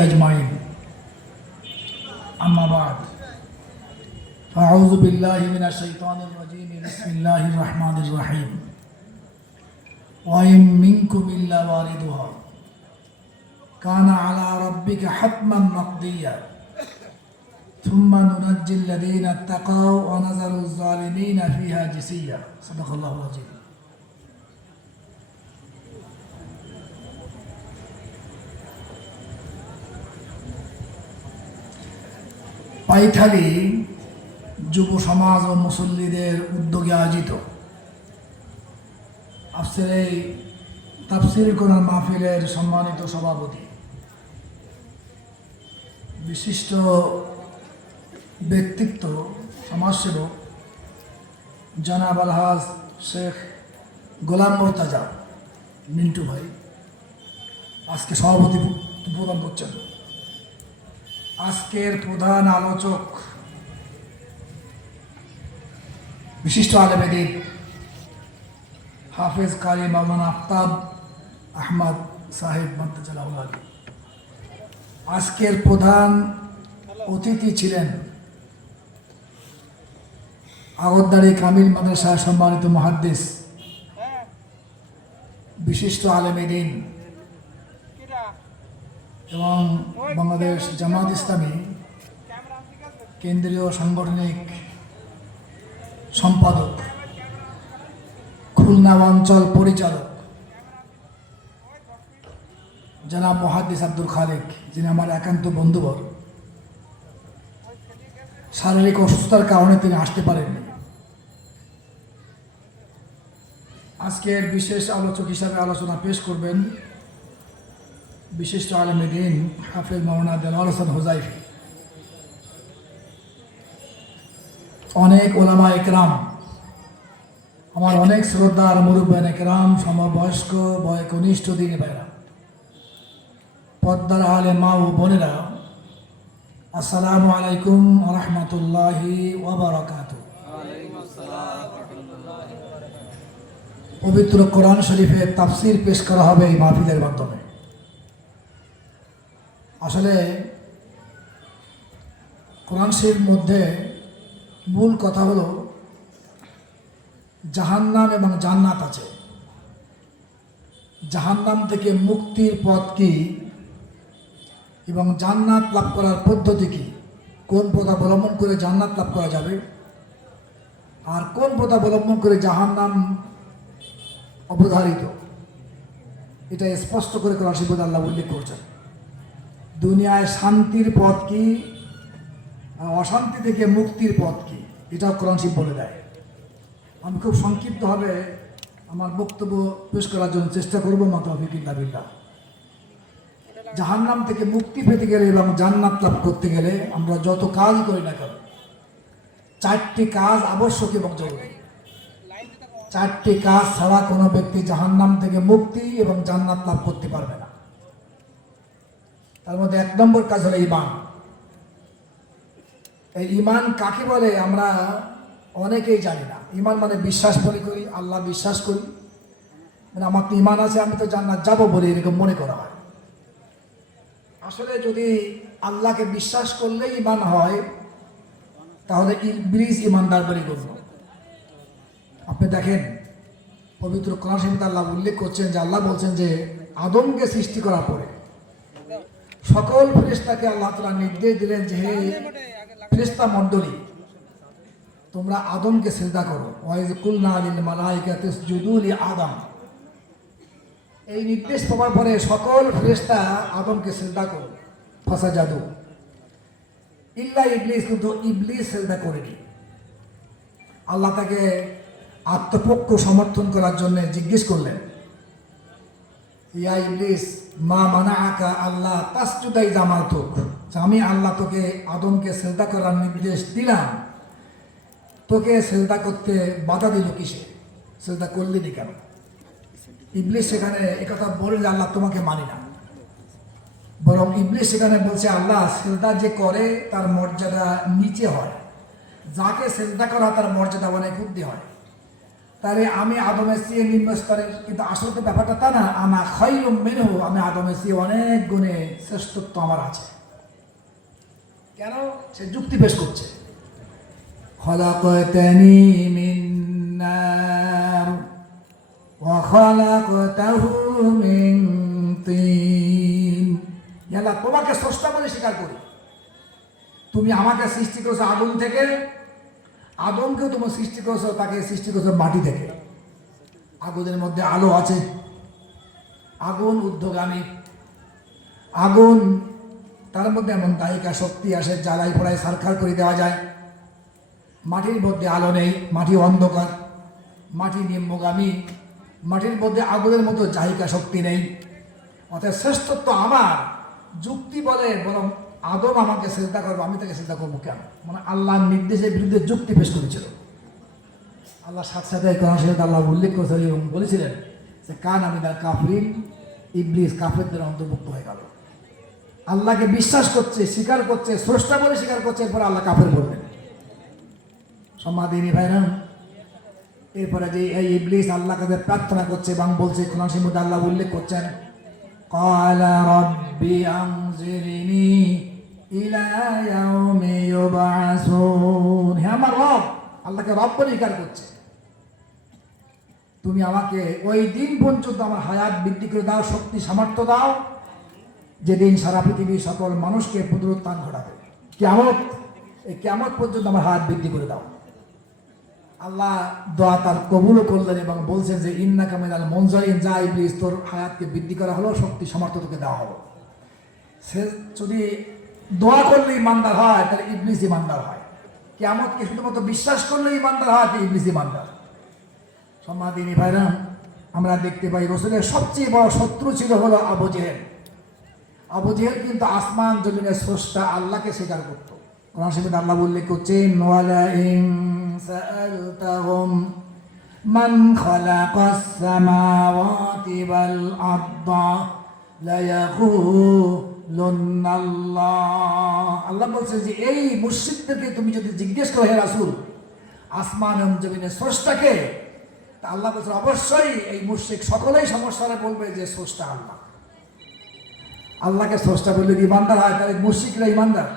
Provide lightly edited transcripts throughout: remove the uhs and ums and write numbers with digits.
أجمعين أما بعد فأعوذ بالله من الشيطان الرجيم بسم الله الرحمن الرحيم وإن منكم إلا واردها كان على ربك حتما مقضيا ثم ننجي الذين اتقوا ونذر الظالمين فيها جثيا صدق الله العظيم পাইথালি যুব সমাজ ও মুসল্লিদের উদ্যোগে আয়োজিত আজকের এই তাফসীর কোরআন মাহফিলের সম্মানিত সভাপতি বিশিষ্ট ব্যক্তিত্ব সমাজসেবক জনাব আলহাজ শেখ গোলাম মোর্তাজা মিন্টু ভাই আজকে সভাপতি প্রদান করছেন। আজকের প্রধান আলোচক বিশিষ্ট আলেম দ্বীন হাফেজ কারি মাওলানা আফতাব আহমদ সাহেব মর্তাজা। আজকের প্রধান অতিথি ছিলেন আগরদাড়ি কামিল মাদ্রাসার সম্মানিত মুহাদ্দিস বিশিষ্ট আলেম দ্বীন এবং বাংলাদেশ জামাত ইসলামী কেন্দ্রীয় সাংগঠনিক সম্পাদক খুলনা অঞ্চল পরিচালক জনাব মুহাদ্দিস আব্দুল খালেক, যিনি আমার একান্ত বন্ধুবর। শারীরিক অসুস্থতার কারণে তিনি আসতে পারেননি। আজকের বিশেষ আলোচক হিসাবে আলোচনা পেশ করবেন বিশিষ্ট আলেম দ্বীন হাফেজ মাওলানা দেলোয়ার হোসেন হুজাইফি। অনেক ওলামা একরাম, আমার অনেক শ্রদ্ধার মুরব্বান একরাম, সমবয়স্ক বয়কনিষ্ঠ দিনী ভাইরা, পদ্মার আলে মা ও বোনেরা, আসসালামু আলাইকুম ওয়া রাহমাতুল্লাহি ওয়া বারাকাতুহু। পবিত্র কোরআন শরীফের তাফসীর পেশ করা হবে এই মাহফিলের মাধ্যমে। আসলে কোরআন শরীফের মধ্যে মূল কথা হলো জাহান্নাম এবং জান্নাত আছে। জাহান্নাম থেকে মুক্তির পথ কি এবং জান্নাত লাভ করার পদ্ধতি কি, কোন পথ অবলম্বন করে জান্নাত লাভ করা যাবে আর কোন পথ অবলম্বন করে জাহান্নাম অবধারিত, এটা স্পষ্ট করে কোরআন শরীফে আল্লাহ উল্লেখ করছেন। দুনিয়ায় শান্তির পথ কি, অশান্তি থেকে মুক্তির পথ কি, এটা কোরআন শরীফ বলে দেয়। আমি খুব সংক্ষিপ্তভাবে আমার বক্তব্য পেশ করার জন্য চেষ্টা করব। মাতওফিক ইল্লা বিল্লাহ। জাহান্নাম থেকে মুক্তি পেতে গেলে এবং জান্নাত লাভ করতে গেলে আমরা যত কাজ করি না কেন, চারটি কাজ আবশ্যক এবং জরুরি। চারটি কাজ ছাড়া কোনো ব্যক্তি জাহান্নাম থেকে মুক্তি এবং জান্নাত লাভ করতে পারবে না। তার মধ্যে এক নম্বর কাজ হলো ঈমান। এই ঈমান কাকে বলে আমরা অনেকেই জানি না। ঈমান মানে বিশ্বাস মনে করি, আল্লাহ বিশ্বাস করি, মানে আমার তো ঈমান আছে, আমি তো জান্নাত যাবো বলে এরকম মনে করা হয়। আসলে যদি আল্লাহকে বিশ্বাস করলে ঈমান হয় তাহলে ইবলিস ঈমানদার বলে গণ্য। আপনি দেখেন পবিত্র কোরআন শরীফে আল্লাহ উল্লেখ করছেন যে আল্লাহ বলছেন যে আদমকে সৃষ্টি করার পরে সকল ফেরেশতাকে আল্লাহ তাআলা নির্দেশ দিলেন যে হে ফেরেশতা মণ্ডলী, তোমরা আদমকে সিজদা করো। ওয়াইজ কুলনা লিল মালাইকাতি ইসজুদু লি আদম। এই নির্দেশ পাওয়ার পরে সকল ফেরেশতা আদমকে সিজদা করো, ফাসাজাদু ইল্লা ইবলিস, কিন্তু ইবলিস সিজদা করেনি। আল্লাহ তাকে আত্মপক্ষ সমর্থন করার জন্য জিজ্ঞেস করলেন, ইয়া ইবলিস মা মানাআকা আল্লাহ তাসজুদা ইযা আমারতুক, আমি আল্লাহ তোকে আদমকে সিজদা করার নির্দেশ দিলাম, তোকে সিজদা করতে বাধা দিল কিসে, সিজদা করলি নি কেন? ইবলিস সেখানে একথা বলে যে আল্লাহ তোমাকে মানি না, বরং ইবলিস সেখানে বলছে আল্লাহ সিজদা যে করে তার মর্যাদা নিচে হয়, যাকে সিজদা করা তার মর্যাদা অনেক উর্ধে হয়। তাহলে আমি আদমের চেয়ে নিম্ন স্তরের, কিন্তু আসলে তো ব্যাপারটা তা না। আনা খায়রুম মিনহু, আমি আদমের চেয়ে অনেক গুণে শ্রেষ্ঠত্ব আমার আছে। কেন? সে যুক্তি পেশ করছে। খলাকতানি মিন নার ওয়া খলাকতাহু মিন তিন। আল্লাহ, তোমাকে স্রষ্টা বলে স্বীকার করি। তুমি আমাকে সৃষ্টি করেছো আগুন থেকে, আদমকেও তুমি সৃষ্টি করেছো, তাকে সৃষ্টি করেছো মাটি থেকে। আগুনের মধ্যে আলো আছে, আগুন ঊর্ধ্বগামী, আগুন তার মধ্যে এমন দায়িকা শক্তি আসে, জ্বালাই পড়ায় সারখার করে দেওয়া যায়। মাটির মধ্যে আলো নেই, মাটি অন্ধকার, মাটি নিম্নগামী, মাটির মধ্যে আগুনের মতো জাহিকা শক্তি নেই। অর্থাৎ শ্রেষ্ঠত্ব আমার। যুক্তি বলে বরং আদম আমাকে শ্রদ্ধা করবো, আমি তাকে শ্রদ্ধা করবো কেন? মানে আল্লাহর নির্দেশের বিরুদ্ধে যুক্তি পেশ করেছিল। আল্লাহ সাথে সাথে কোরআন শরীফে আল্লাহ উল্লেখ করেছিলেন এবং বলেছিলেন যে কান আমি তার কাফরিন, ইবলিস কাফেরদের অন্তর্ভুক্ত হয়ে গেল। আল্লাহকে বিশ্বাস করছে, স্বীকার করছে, স্রষ্টা বলে স্বীকার করছে, এরপর আল্লাহ কাফের বলবেন। সম্মাদিনী ভাইরা, এরপরে যে এই ইবলিস আল্লাহ কাছে প্রার্থনা করছে এবং বলছে, কোরআন শরীফে আল্লাহ উল্লেখ করছেন ক্বালা রাব্বি আনজিরনি ইলা ইয়াউমি ইউবআসুন। হে আমার রব, আল্লাহকে রব বলে স্বীকার করছে, তুমি আমাকে ওই দিন পর্যন্ত আমার হায়াত বৃদ্ধি করে দাও, শক্তি সামর্থ্য দাও, যেদিন সারা পৃথিবীর সকল মানুষকে পুনরুত্থান ঘটাবে। কিয়ামত, এই কিয়ামত পর্যন্ত আমার হায়াত বৃদ্ধি করে দাও। আল্লাহ দোয়া তার কবুলও করলেন এবং বলছেন যে ইন্নাকা মিনাল মুনজারিন, যা ইবলিস তোর হায়াতকে বৃদ্ধি করা হলো, শক্তি সামর্থ্য তোকে দেওয়া হলো। সে যদি দোয়া করলে ইমানদার হয় তাহলে ইবলিস ইমানদার হয়। কিয়ামতকে শুধুমাত্র বিশ্বাস করলে ইমানদার হয়, তো ইবলিস ইমানদার। সম্মাদিনী ভাইরা, আমরা দেখতে পাই রাসূলের সবচেয়ে বড় শত্রু ছিল হলো আবু জেহেল। আবু জেহেল কিন্তু আসমান জমিনের স্রষ্টা আল্লাহকে স্বীকার করত। কোরআন শরীফে আল্লাহ উল্লেখ করছেন ওয়ালা ইন সাআলতাহুম মান খালাকাস সামাওয়াতি ওয়াল আরদা লা ইয়াকুলুনাল্লাহ। আল্লাহ বলছেন যে এই মুশরিকদেরকে তুমি যদি জিজ্ঞেস করো হে রাসূল, আসমান এবং জমিনের স্রষ্টাকে, তা আল্লাহ বলছেন অবশ্যই এই মুশরিক সকলেই সমস্যারে বলবে যে স্রষ্টা আল্লাহ। আল্লাহকে স্রষ্টা বললে ইমানদার হয়, তাহলে মুশরিকরা ইমানদার।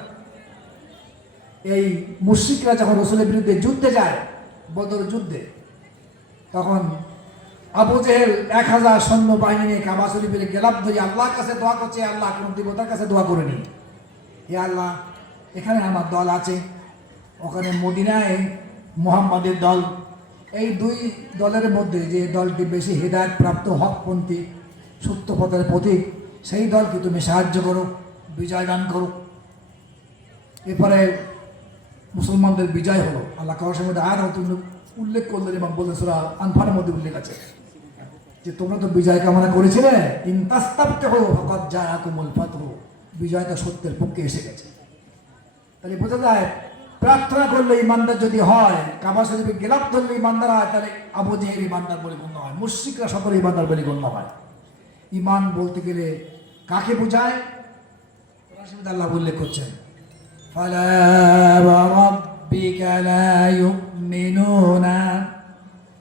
এই মুশরিকরা যখন রাসূলের বিরুদ্ধে যুদ্ধে যায়, বদর যুদ্ধে, তখন আবু জেহেল 1000 সৈন্য বাহিনী নিয়ে কাবা শরীফের গেলাপ ধরে আল্লাহর কাছে দোয়া করছে, আল্লাহ কোন দেবতার কাছে দোয়া করেনি। হে আল্লাহ, এখানে আমার দল আছে, ওখানে মদিনায় মুহাম্মাদের দল, এই দুই দলের মধ্যে যে দলটি বেশি হেদায়েত প্রাপ্ত, হকপন্থী, সত্য পথের পথিক, সেই দলকে তুমি সাহায্য করো, বিজয় দান করো। এরপরে মুসলমানদের বিজয় হলো। আল্লাহ কারোর মধ্যে আর উল্লেখ করলেন এবং বললেন, সূরা আনফালের মধ্যে উল্লেখ আছে যে তোমরা তো বিজয় কামনা করেছিলে, ইন তাস্তাফতিহু ফাকাদ জাআকুমুল ফাতহু, বিজয় তো সত্যের পক্ষে এসে গেছে। তাহলে বোঝা যায় প্রার্থনা করলে ইমানদার যদি হয়, কাবা শরীফে গেলাপ ধরলে ইমানদার হয়, তাহলে আবু জেহেল ইমানদার বলে গণ্য হয়, মুশরিকরা সকলে ইমানদার বলে গণ্য হয়। ইমান বলতে গেলে কাকে বোঝায়? আল্লাহ উল্লেখ করছেন ফালা ওয়া রাব্বিকা লা ইউমিনুনা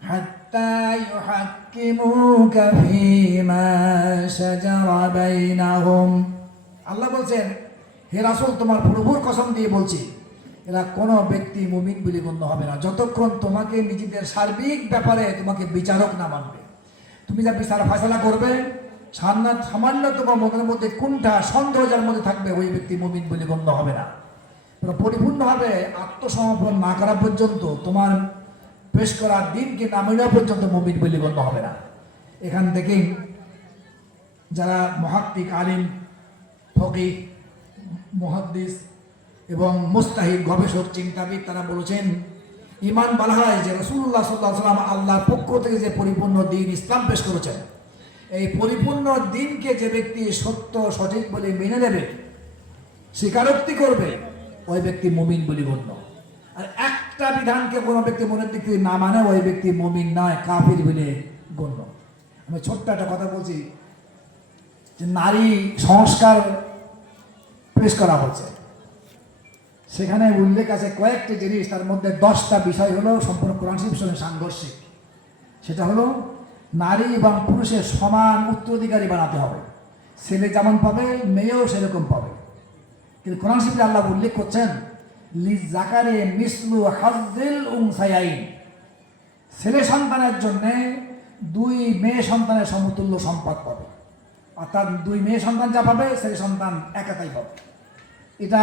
হাত্তা ইউহাক্কিমুকা ফীমা শাজারা বাইনাহুম। আল্লাহ বলছেন, হে রাসূল, তোমার প্রভুর কসম দিয়ে বলছি, এরা কোনো ব্যক্তি মুমিন বলে গণ্য হবে না যতক্ষণ তোমাকে নিজেদের সার্বিক ব্যাপারে তোমাকে বিচারক না মানবে। তুমি যা বিচার ফায়সালা করবে, সামান্যতম মনের মধ্যে কোনটা সন্দেহ যার মধ্যে থাকবে, ওই ব্যক্তি মুমিন বলে গণ্য হবে না। পরিপূর্ণভাবে আত্মসমর্পণ না করা পর্যন্ত, তোমার পেশ করা দিনকে না মেনে পর্যন্ত মুমিন বলে গণ্য হবে না। এখান থেকেই যারা মুহাক্কিক, আলিম, ফকিহ, মুহাদ্দিস এবং মুস্তাহিদ, গবেষক, চিন্তাবিদ, তারা বলেছেন ঈমান বলা হয় যে রাসূলুল্লাহ সাল্লাল্লাহু আলাইহি ওয়াসাল্লাম আল্লাহর পক্ষ থেকে যে পরিপূর্ণ দিন ইসলাম পেশ করেছেন, এই পরিপূর্ণ দিনকে যে ব্যক্তি সত্য সঠিক বলে মেনে নেবে, স্বীকারোক্তি করবে, ওই ব্যক্তি মুমিন বলে গণ্য। আর একটা বিধানকে কোনো ব্যক্তি মনের দিক থেকে না মানে, ওই ব্যক্তি মুমিন নয়, কাফির বলে গণ্য। আমি ছোট্ট একটা কথা বলছি যে নারী সংস্কার পেশ করা হচ্ছে, সেখানে উল্লেখ আছে কয়েকটি জিনিস, তার মধ্যে 10টা বিষয় হলো সম্পূর্ণ কোরআন শরীফের সঙ্গে সাংঘর্ষিক। সেটা হলো নারী এবং পুরুষের সমান উত্তরাধিকারী বানাতে হবে। ছেলে যেমন পাবে মেয়েও সেরকম পাবে। কিন্তু কোরআন শরীফে আল্লাহ উল্লেখ করছেন লিজাকারি মিসলু হাজ্জিল উনসায়াইন, ছেলে সন্তানের জন্যে 2 মেয়ে সন্তানের সমতুল্য সম্পদ পাবে। অর্থাৎ 2 মেয়ে সন্তান যা পাবে ছেলে সন্তান একাই পাবে। এটা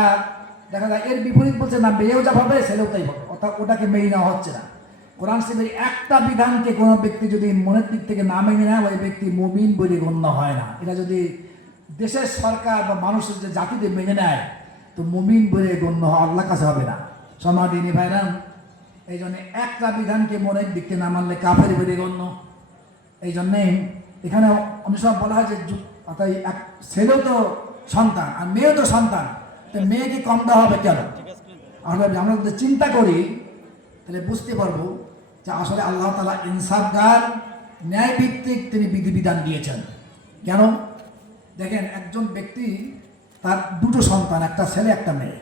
দেখা যায় এর বিপরীত বলছে না, মেয়েও যা পাবে ছেলেও তাই পাবে, অর্থাৎ ওটাকে মেনে নেওয়া হচ্ছে না। কোরআন শরীফের একটা বিধানকে কোনো ব্যক্তি যদি মনের দিক থেকে না মেনে নেয় ওই ব্যক্তি মুমিন বলে গণ্য হয় না। এটা যদি দেশের সরকার বা মানুষের যে জাতিতে মেনে নেয় তো মুমিন বলে গণ্য আল্লাহর কাছে হবে না। সমাদিনী ভাইরা, এই জন্য একটা বিধানকে মনের দিক থেকে না মানলে কাফের বলে গণ্য। এই জন্যে এখানে অনেক সময় বলা হয় যে অর্থাৎ ছেলেও তো সন্তান আর মেয়েও তো সন্তান, তো মেয়েকে কম দেওয়া হবে কেন? আমরা যদি চিন্তা করি তাহলে বুঝতে পারবো যে আসলে আল্লাহ তাআলা ইনসাফগার, ন্যায়ভিত্তিক তিনি বিধিবিধান দিয়েছেন। কেন? দেখেন, একজন ব্যক্তি তার 2টো সন্তান, একটা ছেলে একটা মেয়ে।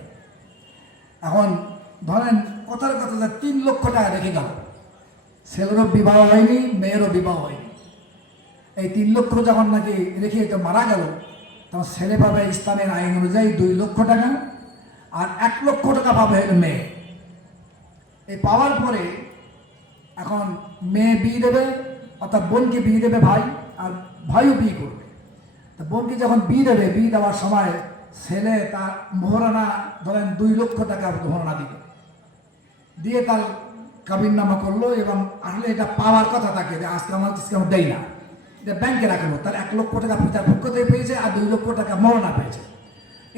এখন ধরেন কথার কথা যে 3 লক্ষ টাকা রেখে গেল, ছেলেরও বিবাহ হয়নি মেয়েরও বিবাহ হয়নি। এই 3 লক্ষ যখন নাকি রেখে তো মারা গেল, তখন ছেলে পাবে ইসলামের আইন অনুযায়ী 2 লক্ষ টাকা, আর 1 লক্ষ টাকা পাবে হলো মেয়ে। এই পাওয়ার পরে এখন মেয়ে বিয়ে দেবে, অর্থাৎ বোনকে বিয়ে দেবে ভাই, আর ভাইও বিয়ে করবে। তা বোনকে যখন বিয়ে দেবে, বিয়ে দেওয়ার সময় ছেলে তার মোহরানা ধরেন 2 লক্ষ টাকা মোহরানা দিবে, দিয়ে তার কাবিননামা করলো এবং আসলে এটা পাওয়ার কথা তাকে আজকে আমার দেয় না, এটা ব্যাংকে রাখলো। তার 1 লক্ষ টাকা পিতার পক্ষ থেকে পেয়েছে আর 2 লক্ষ টাকা মোহরানা পেয়েছে।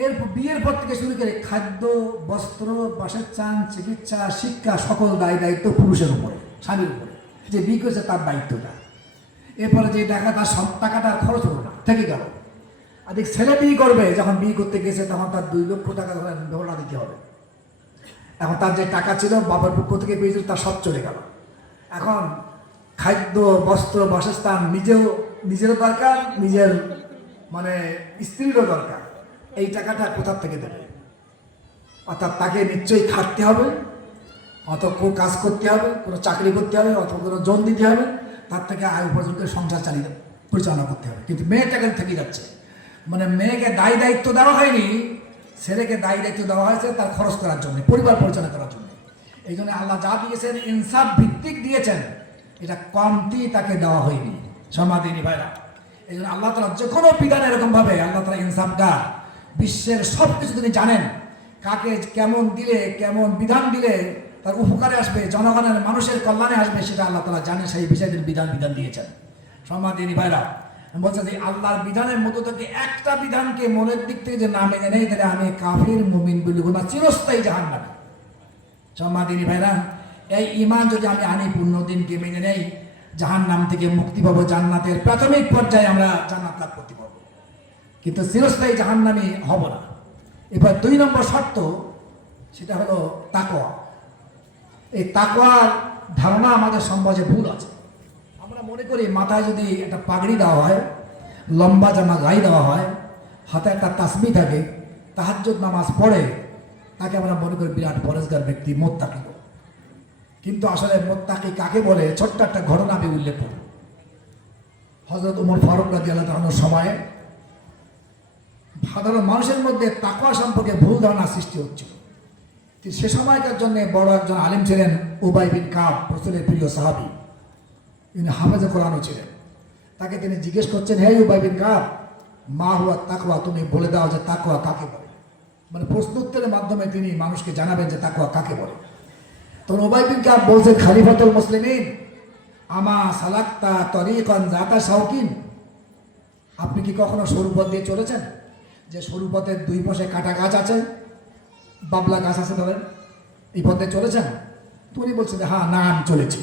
এরপর বিয়ের পর থেকে শুরু করে খাদ্য, বস্ত্র, বাসের চান, চিকিৎসা, শিক্ষা সকল দায়িত্ব পুরুষের উপরে, স্বামীর উপরে। যে বিয়ে করেছে তার দায়িত্বটা। এরপরে যে টাকাটা খরচ হলো না, থেকে গেল। আর দেখ ছেলে বিয়ে করবে, যখন বিয়ে করতে গেছে তখন তার 2 লক্ষ টাকা ধরেন মোহরানা দিতে হবে। এখন তার যে টাকা ছিল বাবার পক্ষ থেকে পেয়েছিল তার সব চলে গেল। এখন খাদ্য, বস্ত্র, বাসস্থান নিজেরও দরকার, নিজের মানে স্ত্রীরও দরকার। এই টাকাটা কোথার থেকে দেবে? অর্থাৎ তাকে নিশ্চয়ই খাটতে হবে, অথবা কোনো কাজ করতে হবে, কোনো চাকরি করতে হবে, অথবা কোনো জন দিতে হবে, তার থেকে আয় উপার্জন করে সংসার পরিচালনা করতে হবে। কিন্তু মেয়েটাকে থেকে যাচ্ছে, মানে মেয়েকে দায়িত্ব দেওয়া হয়নি, ছেলেকে দায়িত্ব দেওয়া হয়েছে তার খরচ করার জন্য, পরিবার পরিচালনা করার জন্য। এই জন্য আল্লাহ যা দিয়েছেন ইনসাফ ভিত্তিক দিয়েছেন, এটা কমতি তাকে দেওয়া হয়নি। সমাদিনী ভাইরা, এই জন্য আল্লাহ তাআলা যে কোনো বিধান এরকমভাবে আল্লাহ তাআলা ইনসাফগার, বিশ্বের সব কিছু তিনি জানেন, কাকে কেমন দিলে, কেমন বিধান দিলে তার উপকারে আসবে, জনগণের মানুষের কল্যাণে আসবে, সেটা আল্লাহ তাআলা জানে। সেই বিষয়ে তিনি বিধান দিয়েছেন। সমাদিনী ভাইরা, বলছে যে আল্লাহর বিধানের মতো থেকে একটা বিধানকে মনের দিক থেকে যে না মেনে নেই, তাহলে আমি কাফির, মুমিন বলবো না, চিরস্থায়ী জাহান্নামী। সমাদিনী ভাইরা, এই ঈমান যদি আমি আনি, পূর্ণদিনকে মেনে নেই, জাহান্নাম থেকে মুক্তি পাবো, জান্নাতের প্রাথমিক পর্যায়ে আমরা জান্নাত লাভ করতে পারবো, কিন্তু চিরস্থায়ী জাহান্নামী হব না। এবার 2 নম্বর শর্ত, সেটা হলো তাকওয়া। এই তাকওয়ার ধারণা আমাদের সমাজে ভুল আছে। আমরা মনে করি মাথায় যদি একটা পাগড়ি দেওয়া হয়, লম্বা জামা গায়ে দেওয়া হয়, হাতে একটা তাসবিহ থাকে, তাহাজ্জুদ নামাজ পড়ে, তাকে আমরা মনে করি বিরাট পরেশগার ব্যক্তি, মুত্তাকি। কিন্তু আসলে মুত্তাকি কাকে বলে, ছোট্ট একটা ঘটনা আমি উল্লেখ করব। হযরত ওমর ফারুক রাদিয়াল্লাহু তাআলার সময়ে সাধারণ মানুষের মধ্যে তাকওয়া সম্পর্কে ভুল ধারণা সৃষ্টি হচ্ছিল। সে সময়কার জন্য বড় একজন আলিম ছিলেন উবাই বিন কাব, রাসূলের প্রিয় সাহাবী, তিনি হাফেজে কোরআনও ছিলেন। তাকে তিনি জিজ্ঞেস করছেন, হে উবাই বিন কাব, মা হুয়া তাকওয়া, তুমি বলে দাও যে তাকওয়া কাকে বলে। মানে প্রশ্ন উত্তরের মাধ্যমে তিনি মানুষকে জানাবেন যে তাকওয়া কাকে বলে। তখন উবাই বিন কাব বলছেন, খলিফাতুল মুসলিমিন, আমা সালাক্তা তরিকান যাতা শাওকিন, আপনি কি কখনো সরু পথ দিয়ে চলেছেন? যে সরু পথের 2 পাশে কাটা গাছ আছে, বাবলা গাছ আছে, ধরেন এই পথে চলেছেন? তো উনি বলছেন যে হ্যাঁ, না আমি চলেছি।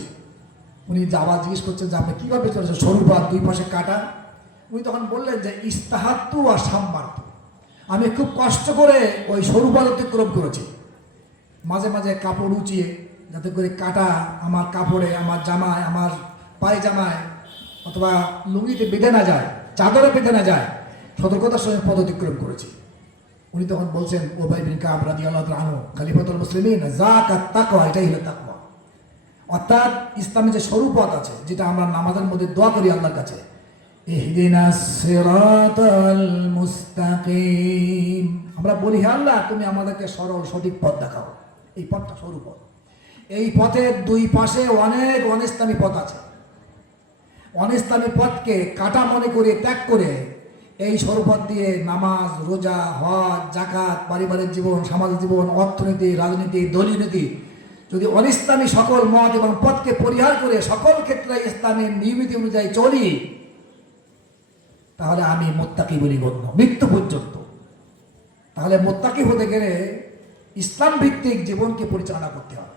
উনি আবার জিজ্ঞেস করছেন যে আপনি কীভাবে চলেছেন? সরু পথ, 2 পাশে কাটা। উনি তখন বললেন যে ইস্তাহাত্তু আর সাম্মার্তু, আমি খুব কষ্ট করে ওই সরু পথ অতিক্রম করেছি, মাঝে মাঝে কাপড় উঁচিয়ে, যাতে করে কাটা আমার কাপড়ে, আমার জামায়, আমার পায়জামায় অথবা লুঙ্গিতে বেঁধে না যায়, চাদরে বেঁধে না যায়, সতর্কতার সঙ্গে পথ অতিক্রম করেছি। উনি তখন বলছেন, উবাই বিন কাব রাদিয়াল্লাহু তাআলা আনহু, খলিফাতুল মুসলিমিন, যাকাত তাকওয়া, এটাই হলো তাকওয়া। অর্থাৎ ইসলামের যে সরু পথ আছে, যেটা আমরা নামাজের মধ্যে দোয়া করি আল্লাহর কাছে, ইহদিনাস সিরাতাল মুস্তাকিম, আমরা বলি হে আল্লাহ তুমি আমাদেরকে সরল সঠিক পথ দেখাও। এই পথটা সরু পথ। এই পথের দুই পাশে অনেক অনিসলামী পথ আছে। অনিসলামী পথকে কাটা মনে করে ত্যাগ করে এই সরু পথ দিয়ে নামাজ, রোজা, হজ, জাকাত, পারিবারিক জীবন, সামাজিক জীবন, অর্থনীতি, রাজনীতি, দলীয় নীতি, যদি অনিসলামী সকল মত এবং পথকে পরিহার করে সকল ক্ষেত্রে ইসলামের নিয়মিত অনুযায়ী চলি, তাহলে আমি মুত্তাকি বলি গণ্য মৃত্যু পর্যন্ত। তাহলে মুত্তাকি হতে গেলে ইসলাম ভিত্তিক জীবনকে পরিচালনা করতে হবে।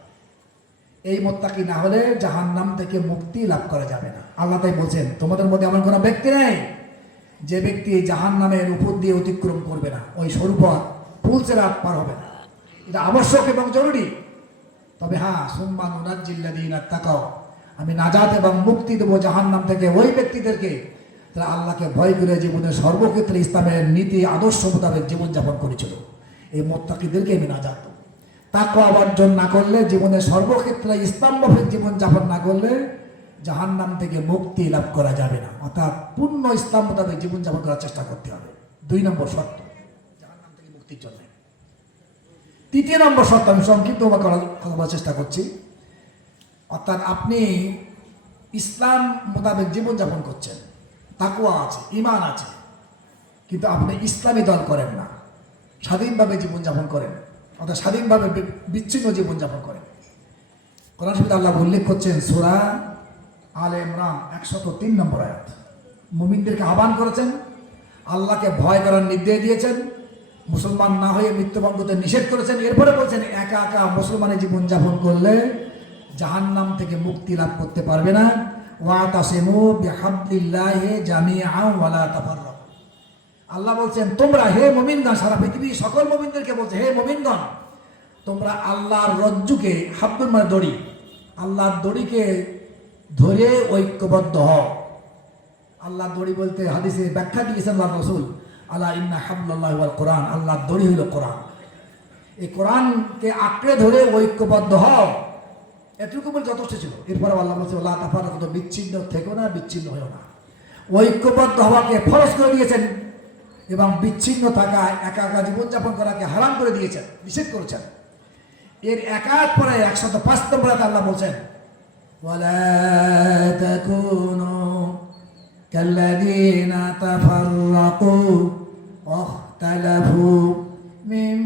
এই মুত্তাকি না হলে জাহান্নাম থেকে মুক্তি লাভ করা যাবে না। আল্লাহ তাই বলছেন, তোমাদের মধ্যে এমন কোনো ব্যক্তি নেই যে ব্যক্তি জাহান্নামের উপর দিয়ে অতিক্রম করবে না, ওই সরু পথ পুলসেরাত পার হবে না। এটা আবশ্যক এবং জরুরি। তবে হ্যাঁ, সুম্মা নুনাজ্জিল্লাযীনা তাকাও, আমি নাজাত এবং মুক্তি দেবো জাহান্নাম থেকে ওই ব্যক্তিদেরকে যারা আল্লাহকে ভয় করে জীবনের সর্বক্ষেত্রে ইসলামের নীতি আদর্শ মোতাবেক জীবনযাপন করেছিল। এই মুত্তাকিদেরকে আমি নাজাত দেব। তাকওয়া অর্জন না করলে, জীবনের সর্বক্ষেত্রে ইসলাম মাফিক জীবনযাপন না করলে জাহান্নাম থেকে মুক্তি লাভ করা যাবে না। অর্থাৎ পূর্ণ ইসলাম মোতাবেক জীবনযাপন করার চেষ্টা করতে হবে। 2 নম্বর শর্ত জাহান্নাম থেকে মুক্তির জন্য। 3 নম্বর শর্ত আমি সংক্ষিপ্তভাবে কথা বলার চেষ্টা করছি। অর্থাৎ আপনি ইসলাম মোতাবেক জীবনযাপন করছেন, তাকওয়া আছে, ঈমান আছে, কিন্তু আপনি ইসলামী দল করেন না, স্বাধীনভাবে জীবনযাপন করেন, অর্থাৎ স্বাধীনভাবে বিচ্ছিন্ন জীবনযাপন করেন। কোরআন শরীফে আল্লাহ উল্লেখ করছেন সূরা আলে ইমরান 103 নম্বর আয়াত। মুমিনদেরকে আহ্বান করেছেন, আল্লাহকে ভয় করার নির্দেশ দিয়েছেন, মুসলমান না হয়ে মৃত্যুবরণ করতে নিষেধ করেছেন। এরপরে বলছেন একা একা মুসলমানের জীবনযাপন করলে জাহান্নাম থেকে মুক্তি লাভ করতে পারবে না। ওয়াতাসিমু বিহাবলিল্লাহি জামিআন ওয়ালা তাফাররাকু। আল্লাহ বলছেন, তোমরা হে মুমিনগণ, সারা পৃথিবীর সকল মুমিনদেরকে বলছে, হে মুমিনগণ, তোমরা আল্লাহর রজ্জুকে, হাবলুন মানে দড়ি, আল্লাহর দড়িকে ধরে ঐক্যবদ্ধ হও। আল্লাহর দড়ি বলতে হাদিসে ব্যাখ্যা দিয়েছেন আল্লাহ রাসূল, আলা ইন্না হাবলাল্লাহি ওয়াল কোরআন, আল্লাহর দড়ি হলো কোরআন। এই কোরআনকে আঁকড়ে ধরে ঐক্যবদ্ধ হও, এটুকু বলে যথেষ্ট ছিল। এরপরে আল্লাহ বলছে ওয়ালা তাফাররাকু, বিচ্ছিন্ন থেকো না, বিচ্ছিন্ন হয়েও না। ঐক্যবদ্ধ হওয়াকে ফরজ করে দিয়েছেন এবং বিচ্ছিন্ন থাকা, একা একা জীবনযাপন করাকে হারাম করে দিয়েছেন, নিষেধ করেছেন। এর একাত পরে 105 নম্বর আয়াতে আল্লাহ বলছেন, ওয়ালা তাকুনু কাল্লাযীনা তাফাররাকু ওয়াখতালাফু মিন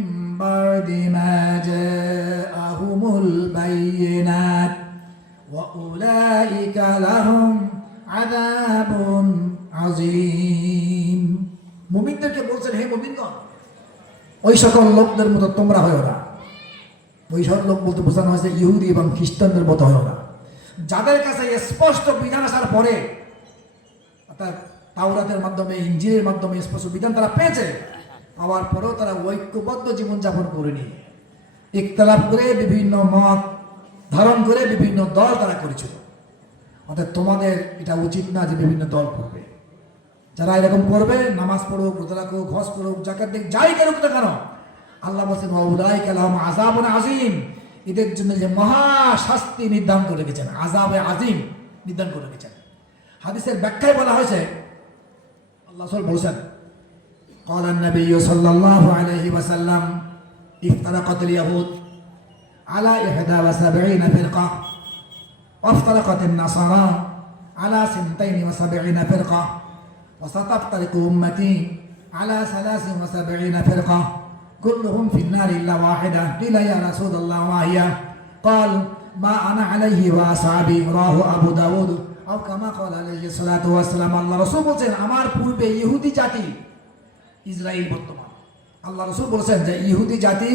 বা'দি মা জাআহুমুল বায়িনাত ওয়া উলাইকা লাহুম আযাবুন আযীম। মুমিনদেরকে বলছেন, হে মুমিনগণ, ওই সকল লোকদের মতো তোমরা হয়ো না। ওই সকল লোক বলতে বোঝানো হয়েছে ইহুদি এবং খ্রিস্টানদের মতো হয়ো না, যাদের কাছে স্পষ্ট বিধান আসার পরে, অর্থাৎ তাওরাতের মাধ্যমে, ইনজিলের মাধ্যমে স্পষ্ট বিধান তারা পেয়েছে, পাওয়ার পরেও তারা ঐক্যবদ্ধ জীবনযাপন করেনি, ইখতিলাফ করে বিভিন্ন মত ধারণ করে বিভিন্ন দল তারা করেছিল। অর্থাৎ তোমাদের এটা উচিত না যে বিভিন্ন দল করবে। যারা এরকম করবে, নামাজ পড়ুক, রোজা রাখুক, হজ করুক, যাকাত দিক, যাই করুক না কেন, আল্লাহ বলছেন উলাইকা লাহুম আযাবুন আযীম, এদের জন্য যে মহা শাস্তি নির্ধারণ করে রেখেছেন, আযাবে আযীম নির্ধারণ করে রেখেছেন। হাদিসের ব্যাখ্যায় বলা হয়েছে, আল্লাহ রাসূল বলেছেন, ক্বালা নবী সাল্লাল্লাহু আলাইহি ওয়াসাল্লাম, ইফতারাকাতুল ইয়াহুদ আলা 71 ফিরকা ওয়াফতারাকাতুন নাসারা আলা 72 ফিরকা وستفترق أمتي على 73 فرقة كلهم في النار إلا واحدة قيل يا رسول الله ما هي قال ما أنا عليه وأصحابي رواه أبو داود أو كما قال عليه الصلاة والسلام। আল্লাহ রাসূল বলেছেন, আমার পূর্বে ইহুদি জাতি ইসরাইল, বর্তমান আল্লাহ রাসূল বলেছেন যে ইহুদি জাতি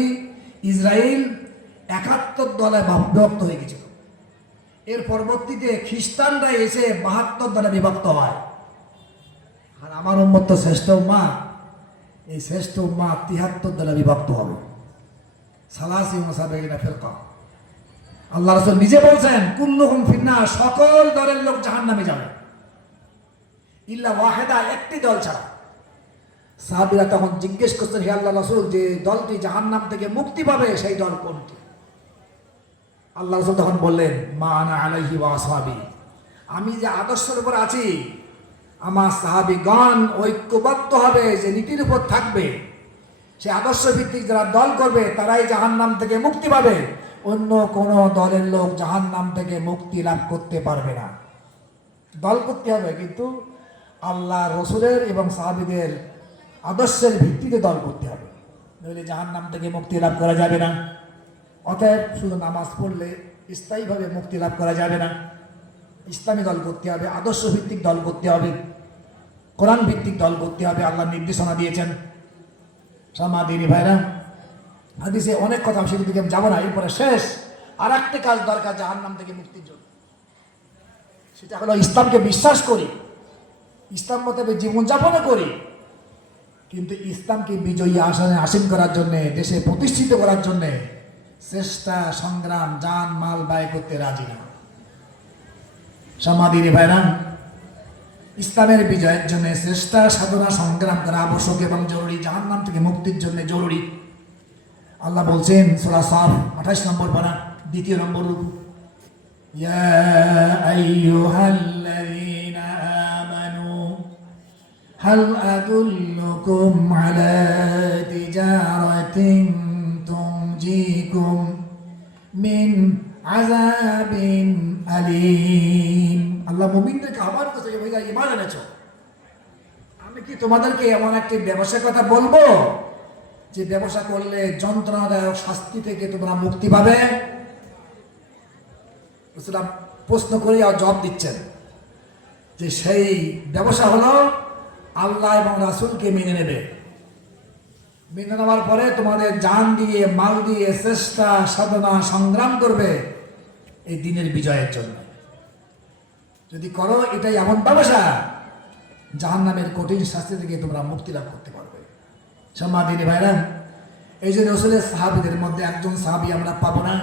ইসরাইল 71 দলে বিভক্ত হয়ে গেছিল। এর পরবর্তীতে খ্রিস্টানরা এসে 72 দলে বিভক্ত হয়। আর আমার উম্মত তো শ্রেষ্ঠ উম্মাহ, এই শ্রেষ্ঠ উম্মাহ 73 দলে বিভক্ত হবে, 73 ফিরকা। আল্লাহ রাসূল নিজে বলছেন, কুল্লুহুম ফিন্নার, সকল দলের লোক জাহান্নামে যাবে, ইল্লা ওয়াহিদা, একটি দল ছাড়া। সাহাবীরা তখন জিজ্ঞেস করছেন, হে আল্লাহ রাসূল, যে দলটি জাহান্নাম থেকে মুক্তি পাবে সেই দল কোনটি? আল্লাহ রাসূল তখন বললেন, মা আনা আলাইহি ওয়া আসহাবি, আমি যে আদর্শের উপর আছি, আমার সাহাবীগণ ঐক্যবদ্ধ হবে, যে নীতির উপর থাকবে, সে আদর্শ ভিত্তিক যারা দল করবে তারাই জাহান্নাম থেকে মুক্তি পাবে। অন্য কোন দলের লোক জাহান্নাম থেকে মুক্তি লাভ করতে পারবে না। দল করতে হবে, কিন্তু আল্লাহ রসুলের এবং সাহাবীদের আদর্শের ভিত্তিতে দল করতে হবে, নইলে জাহান্নাম থেকে মুক্তি লাভ করা যাবে না। অতএব শুধু নামাজ পড়লে স্থায়ীভাবে মুক্তি লাভ করা যাবে না। ইসলামী দল করতে হবে, আদর্শ ভিত্তিক দল করতে হবে, কোরআন ভিত্তিক দল করতে হবে। আল্লাহ নির্দেশনা দিয়েছেন। সামাদিনী ভাইরা, হাদিসে অনেক কথা, সেদিকে দিকে যাবো না। এরপরে শেষ আর একটা কাজ দরকার জাহান্নাম থেকে মুক্তির জন্য, সেটা হলো ইসলামকে বিশ্বাস করি, ইসলাম মোতাবেক জীবনযাপনও করি, কিন্তু ইসলামকে বিজয়ী আসনে আসীন করার জন্যে, দেশে প্রতিষ্ঠিত করার জন্যে চেষ্টা সংগ্রাম জান মাল ব্যয় করতে রাজি না। সামাদিনী ভাইরা, ইসলামের বিজয়ের জন্য চেষ্টা সাধনা সংগ্রাম করা আবশ্যক এবং জরুরি, জাহান্নাম থেকে মুক্তির জন্য জরুরি। আল্লাহ বলছেন সূরা সাফ 28 নম্বর পারা 2 নম্বর রুকু, ইয়া আইয়ুহাল্লাযীনা আমানু হাল আদুল্লুকুম আলা তিজারাতিন তুনজিকুম মিন আযাবিন আলীম। আল্লাহ মুমিনদেরকে আহ্বান করছে, ভাইরা ঈমান এনেছো, আমি কি তোমাদেরকে এমন একটি ব্যবসার কথা বলবো যে ব্যবসা করলে যন্ত্রণাদায়ক শাস্তি থেকে তোমরা মুক্তি পাবে? রাসূল প্রশ্ন করে আর জবাব দিচ্ছেন যে সেই ব্যবসা হলো আল্লাহ এবং রাসূলকে মেনে নেবে। মেনে নেওয়ার পরে তোমাদের জান দিয়ে মাল দিয়ে চেষ্টা সাধনা সংগ্রাম করবে এই দিনের বিজয়ের জন্য। যদি করো, এটাই এমন ব্যবসা, জাহান্নামের কঠিন শাস্তি থেকে তোমরা মুক্তি লাভ করতে পারবে। সম্মানিত ভাইরা, এই যে রাসূলের সাহাবীদের মধ্যে একজন সাহাবী আমরা পাবো না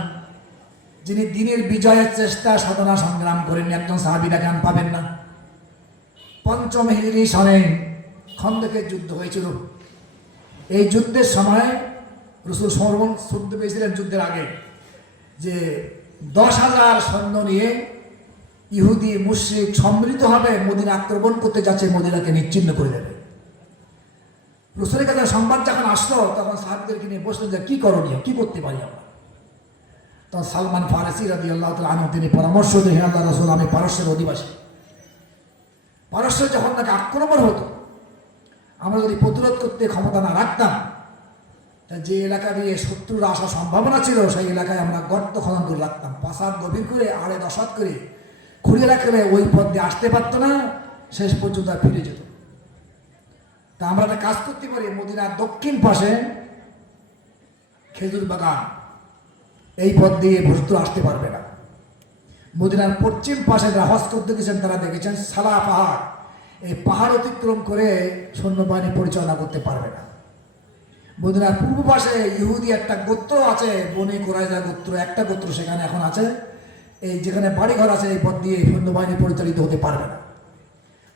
যিনি দিনের বিজয়ের চেষ্টা সাধনা সংগ্রাম করেন? একজন সাহাবী দেখান, পাবেন না। 5ম হিজরি সনে খন্দকের যুদ্ধ হয়েছিল। এই যুদ্ধের সময় রাসূল সর্বন যুদ্ধ পেয়েছিলেন যুদ্ধের আগে, যে 10,000 সৈন্য নিয়ে ইহুদি মুশরিক সম্মিলিত হবে, মদিনা আক্রমণ করতে যাচ্ছে, মদিনাকে নিশ্চিহ্ন করে দেবে। রাসূলের কাছে সংবাদ যখন আসলো, তখন সাহাবীদেরকে নিয়ে বসলেন যে কি করণীয়, কি করতে পারি আমরা। তখন সালমান ফারসি রাদিয়াল্লাহু তাআলা আনহু তিনি পরামর্শ দেন, হে আল্লাহর রাসূল, আমি পারস্যের অধিবাসী, পারস্য যখন নাকি আক্রমণ হতো, আমরা যদি প্রতিরোধ করতে ক্ষমতা না রাখতাম, যে এলাকা দিয়ে শত্রুর আসার সম্ভাবনা ছিল সেই এলাকায় আমরা গর্ত খনন করে রাখতাম, প্রাসাদ গভীর করে আড়ে দশাত করে খুঁড়ে রাখলে ওই পথ দিয়ে আসতে পারতো না, শেষ পর্যন্ত ফিরে যেত। তা আমরা একটা কাজ করতে পারি, মদিনার দক্ষিণ পাশে খেজুর বাগান, এই পথ দিয়ে শত্রু আসতে পারবে না। মদিনার পশ্চিম পাশে যারা হজ করতে গেছেন তারা দেখেছেন সালা পাহাড়, এই পাহাড় অতিক্রম করে সৈন্যবাহিনী পরিচালনা করতে পারবে না। মদিনার পূর্ব পাশে ইহুদি একটা গোত্র আছে, বনি কুরাইজা গোত্র, একটা গোত্র সেখানে এখন আছে, এই যেখানে বাড়িঘর আছে এই পথ দিয়ে সৈন্যবাহিনী পরিচালিত হতে পারবে না।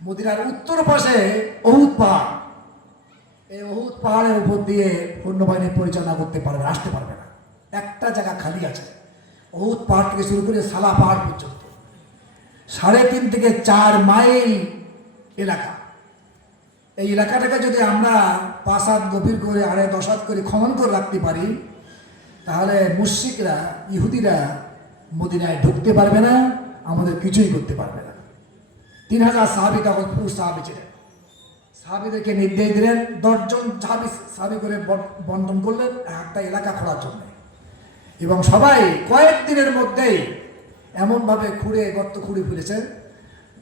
মদিনার উত্তর পাশে উহুদ পাহাড়, এই উহুদ পাহাড়ের উপর দিয়ে সৈন্যবাহিনী পরিচালনা করতে পারবে, আসতে পারবে না। একটা জায়গা খালি আছে, উহুদ পাহাড় থেকে শুরু করে সালা পাহাড় পর্যন্ত 3.5 থেকে 4 মাইল এলাকা। এই এলাকাটাকে যদি আমরা 5 হাত গভীর করে আড়ে 10 হাত করে খনন করে রাখতে পারি, তাহলে মুশরিকরা ইহুদিরা মদিনায় ঢুকতে পারবে না, আমাদের কিছুই করতে পারবে না। 3000 সাহাবী তখন পুরুষ সাহাবী ছিলেন। সাহাবীদেরকে নির্দেশ দিলেন, 10 জন সাহাবী করে বন্টন করলেন একটা এলাকা খোঁড়ার জন্য, এবং সবাই কয়েকদিনের মধ্যেই এমনভাবে গর্ত খুঁড়ে ফেলেছেন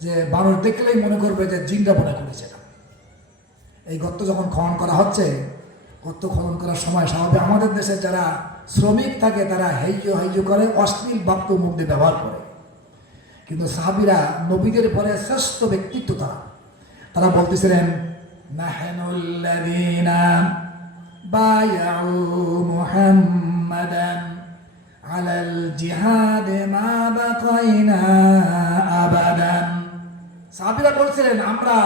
যে মানুষ দেখলেই মনে করবে যে জিনরা মনে করেছে না। এই গর্ত যখন খনন করা হচ্ছে, গর্ত খনন করার সময় স্বাভাবিক আমাদের দেশে যারা শ্রমিক থাকে তারা হেইজো করে, অশ্লীল বাক্য মুখ দিয়ে ব্যবহার করে, কিন্তু সাহাবীরা নবীদের পরে শ্রেষ্ঠ ব্যক্তিত্ব, তারা বলতেছিলেন নাহনুল্লাযীনা বায়াউ মুহাম্মাদান আলাল জিহাদ মা বাকাইনা আবাদান। সাহাবীরা বলছিলেন আমরা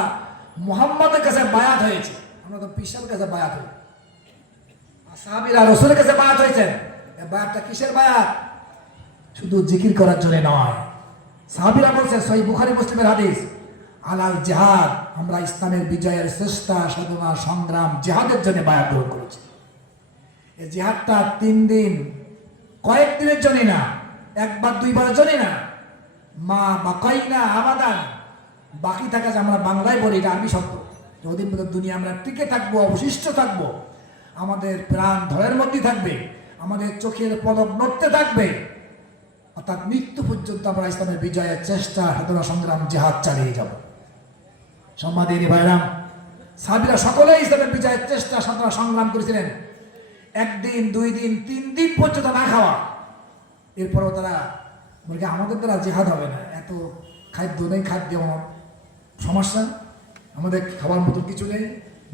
মুহাম্মাদের কাছে বায়াত হয়েছে, আমরা তো পিসার কাছে বায়াত হই। সাহাবীরা রাসূলের কাছে বায়াত হয়েছেন। এই বায়াতটা কিসের বায়াত? শুধু জিকির করার জন্য নয়। সাহাবীরা বলছে, সহিহ বুখারী মুসলিমের হাদিস, আলাল জিহাদ, আমরা ইসলামের বিজয়ের চেষ্টা সাধনা সংগ্রাম জিহাদের জন্য বায়াত গ্রহণ করেছি। এই জিহাদটা 3 দিন কয়েকদিনের জন্য না, একবার দুইবারের জন্য না, মা বাকাইনা আবাদান, বাকি থাকা যে আমরা বাংলায় বলি, এটা আরবি শব্দ। যতদিন পর্যন্ত দুনিয়া আমরা টিকে থাকবো, অবশিষ্ট থাকবো, আমাদের প্রাণ ধরের মধ্যে থাকবে, আমাদের চোখের পলক নড়তে থাকবে, অর্থাৎ মৃত্যু পর্যন্ত আমরা ইসলামের বিজয়ের চেষ্টা সাধনা সংগ্রাম জিহাদ চালিয়ে যাব। সম্মানিত ভাইরা, সাহাবীরা সকলেই ইসলামের বিজয়ের চেষ্টা সাধনা সংগ্রাম করেছিলেন। 1 দিন 2 দিন 3 দিন পর্যন্ত না খাওয়া। এরপরও তারা বলে, আমাদের দ্বারা জিহাদ হবে না, এত খাদ্য নেই, খাদ্য সমস্যা, আমাদের খাবার মতো কিছু নেই,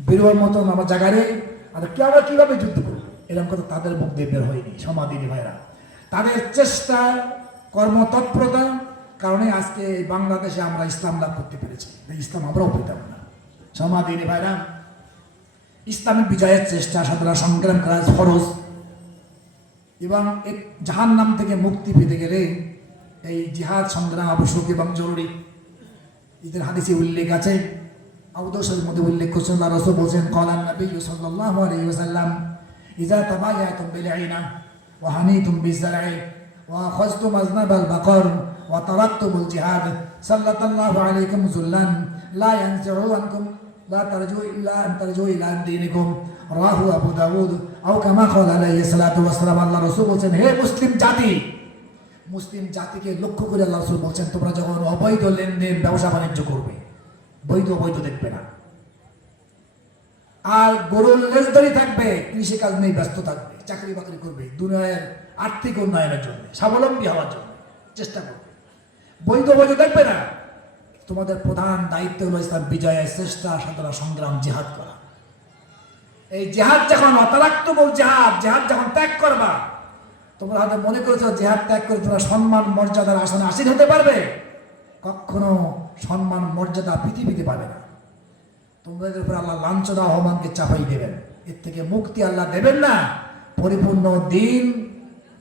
বেরোয়ার মতন আমার জায়গা নেই, আর আমরা কীভাবে যুদ্ধ করবো, এরকম কথা তাদের মুখ দিয়ে বের হয়নি। সম্মানিত ভাইরা, তাদের চেষ্টা কর্মতৎপরতা কারণে আজকে এই বাংলাদেশে আমরা ইসলাম লাভ করতে পেরেছি। ইসলাম আমরাও পেতাম না। সম্মানিত ভাইরা, ইসলামের বিজয়ের চেষ্টা সাধনা সংগ্রাম করা ফরজ, এবং জাহান্নাম থেকে মুক্তি পেতে গেলে এই জিহাদ সংগ্রাম আবশ্যক এবং জরুরি। ঈদের হাদিসে উল্লেখ আছে, আবু দাউদের মধ্যে উল্লেখ করছেন, আল্লাহ রাসূল বলেন, ক্বালান নবী সাল্লাল্লাহু আলাইহি ওয়াসাল্লাম, ইযা তাবায়াতুম বিল আইনা ওয়া হানিতুম বিজ-জার'i ওয়া আখাযতুম আযনাবাল বাকর ওয়া তারাকতুমুল জিহাদ সাল্লাল্লাহু আলাইকুম যুল্লান লা ইয়ানজি'ু আনকুম লা তারজু ইল্লা আন তারজু ইলা দীনিকুম, রাহু আবু দাউদ, আও কামা ক্বালা আলাইহিস সালাতু ওয়াস সালাম। আল্লাহ রাসূল বলেন, হে মুসলিম জাতি, মুসলিম জাতিকে লক্ষ্য করে আল্লাহ রাসূল বলেন, তোমরা যখন অবৈধ লেনদেন ব্যবসা বাণিজ্য করবে, বৈধ অবৈধ দেখবে না, আর গরুর লেজদারি থাকবে, কৃষিকাজ নিয়ে ব্যস্ত থাকবে, চাকরি বাকরি করবে, দুনিয়ার আর্থিক উন্নয়নের জন্য, স্বাবলম্বী হওয়ার জন্য চেষ্টা করবে, বৈধ অবৈধ দেখবে না। তোমাদের প্রধান দায়িত্ব হলো ইসলাম বিজয়ের চেষ্টা সাধনা সংগ্রাম জিহাদ করা। এই জিহাদ যখন অতারাক্তুমুল জিহাদ, জিহাদ যখন ত্যাগ করবা, তোমরা হয়তো মনে করেছো জিহাদ ত্যাগ করে তোমরা সম্মান মর্যাদার আসনে আসীন হতে পারবে, কখনো সম্মান মর্যাদা পৃথিবীতে পাবে না। তোমাদের উপর আল্লাহ লাঞ্ছনা অপমানকে চাপাই দেবেন, এর থেকে মুক্তি আল্লাহ দেবেন না পরিপূর্ণ দিন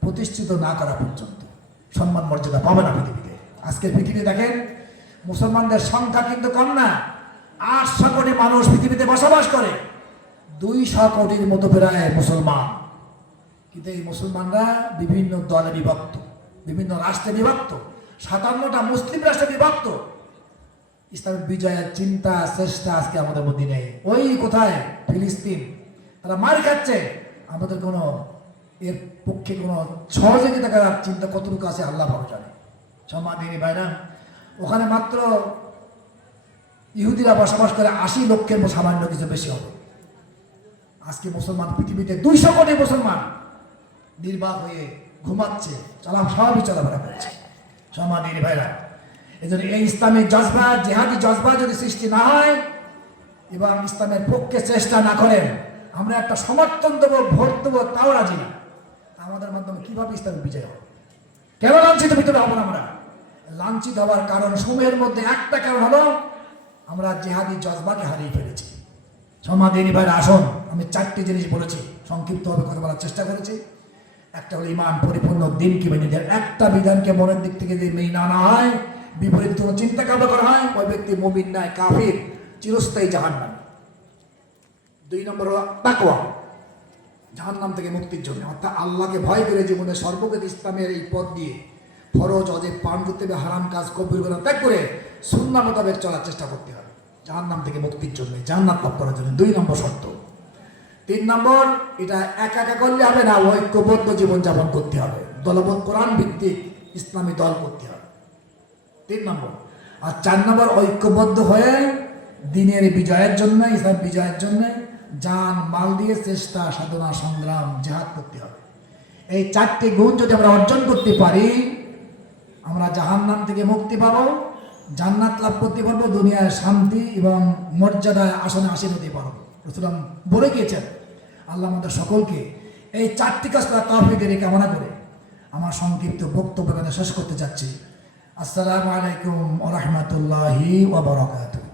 প্রতিষ্ঠিত না করা পর্যন্ত। সম্মান মর্যাদা পাবে না পৃথিবীতে। আজকের পৃথিবী দেখেন, মুসলমানদের সংখ্যা কিন্তু কম না, 800 কোটি মানুষ পৃথিবীতে বসবাস করে, 200 কোটির মতো প্রায় মুসলমান। কিন্তু এই মুসলমানরা বিভিন্ন দলে বিভক্ত, বিভিন্ন রাষ্ট্রে বিভক্ত, 57টা মুসলিম রাষ্ট্রে বিভক্ত। ইসলামের বিজয়ের চিন্তা চেষ্টা আজকে আমাদের মধ্যে নেই। ওই কোথায় ফিলিস্তিন, তারা মার খাচ্ছে, আমাদের কোনো এর পক্ষে কোনো সহযোগিতা করার চিন্তা কতটুকু আছে আল্লাহ ভালো জানে। সম্মানিত ভাইরা, ওখানে মাত্র ইহুদিরা বসবাস করে 80 লক্ষের সামান্য কিছু বেশি হবে। আজকে মুসলমান পৃথিবীতে 200 কোটি মুসলমান নির্বাক হয়ে ঘুমাচ্ছে, স্বাভাবিক চলাফেরা করছে। সম্মানিত ভাইরা, এই জন্য এই ইসলামিক জজবা, জিহাদি জজবা যদি সৃষ্টি না হয় এবং ইসলামের পক্ষে চেষ্টা না করেন, আমরা একটা সমর্থন দেবো, ভোট দেবো, তাও রাজি না। আমাদের মাধ্যমে কিভাবে ইসলামের বিজয় হবে? কেন লাঞ্ছিত ভিতরে হবো না? আমরা লাঞ্ছিত হওয়ার কারণ সমূহের মধ্যে একটা কারণ হলো আমরা জিহাদি জজবাকে হারিয়ে ফেলেছি। সম্মানিত ভাইরা, আসুন, আমি 4টি জিনিস বলেছি, সংক্ষিপ্তভাবে কথা বলার চেষ্টা করেছি। একটা হলো ইমান, পরিপূর্ণ দিনকে মেনে নেওয়া। একটা বিধানকে মনের দিক থেকে যদি মেনে না হয়, বিপরীত কোনো চিন্তা কাভাবে করা হয়, ওই ব্যক্তি মুমিন নয়, কাফির, চিরস্থায়ী জাহান্নামী। 2 নম্বর হলো তাকওয়া, জাহান্নাম থেকে মুক্তির জন্য, অর্থাৎ আল্লাহকে ভয় করে জীবনে সর্বক্ষেত্রে ইসলামের এই পথ দিয়ে ফরজ অজেব পালন করতে হবে, হারাম কাজ কবির গুনাহ ত্যাগ করে সুন্নাহ মোতাবেক চলার চেষ্টা করতে হবে জাহান্নাম থেকে মুক্তির জন্য, জান্নাত লাভ করার জন্য। 2 নম্বর শর্ত। 3 নম্বর, এটা একা একা করলে হবে না, ঐক্যবদ্ধ জীবনযাপন করতে হবে, দলবদ্ধ কোরআন ভিত্তিক ইসলামী দল করতে হবে। 3 নম্বর। আর 4 নম্বর, ঐক্যবদ্ধ হয়ে দিনের বিজয়ের জন্য, ইসলাম বিজয়ের জন্য জান মাল দিয়ে চেষ্টা সাধনা সংগ্রাম জিহাদ করতে হবে। এই 4টি গুণ যদি আমরা অর্জন করতে পারি, আমরা জাহান্নাম থেকে মুক্তি পাবো, জান্নাত লাভ করতে পারবো, দুনিয়ার শান্তি এবং মর্যাদায় আসনে আসীন হতে পারবো। রাসূল বলে গিয়েছেন। আল্লাহ আমাদের সকলকে এই 4টি কাজ করার তৌফিক দিয়ে কামনা করে আমার সংক্ষিপ্ত বক্তব্য শেষ করতে যাচ্ছি। আসসালামু আলাইকুম ওয়া রাহমাতুল্লাহি ওয়া বারাকাতুহু।